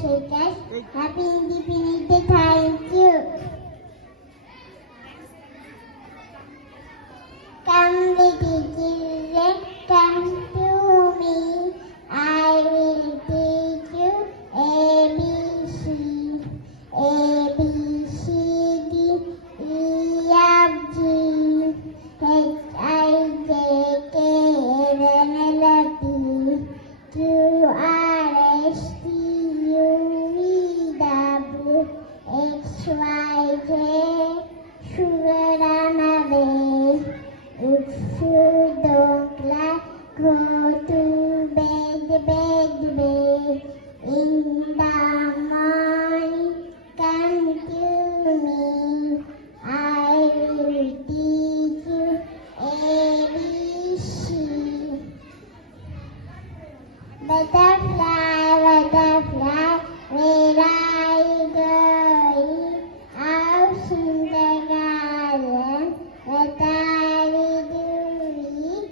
shakers. Happy Independence Day. Thank you. Come little children, come to me. I will teach you ABC. A B C D E F G H I J K L M N O P Q R S T U V W X Y Z. Sugar on a way. If you don't like, go to bed. In the morning, come to me. I will teach you ABC. Butterfly, butterfly, where are you going? Out in the garden, what are you doing?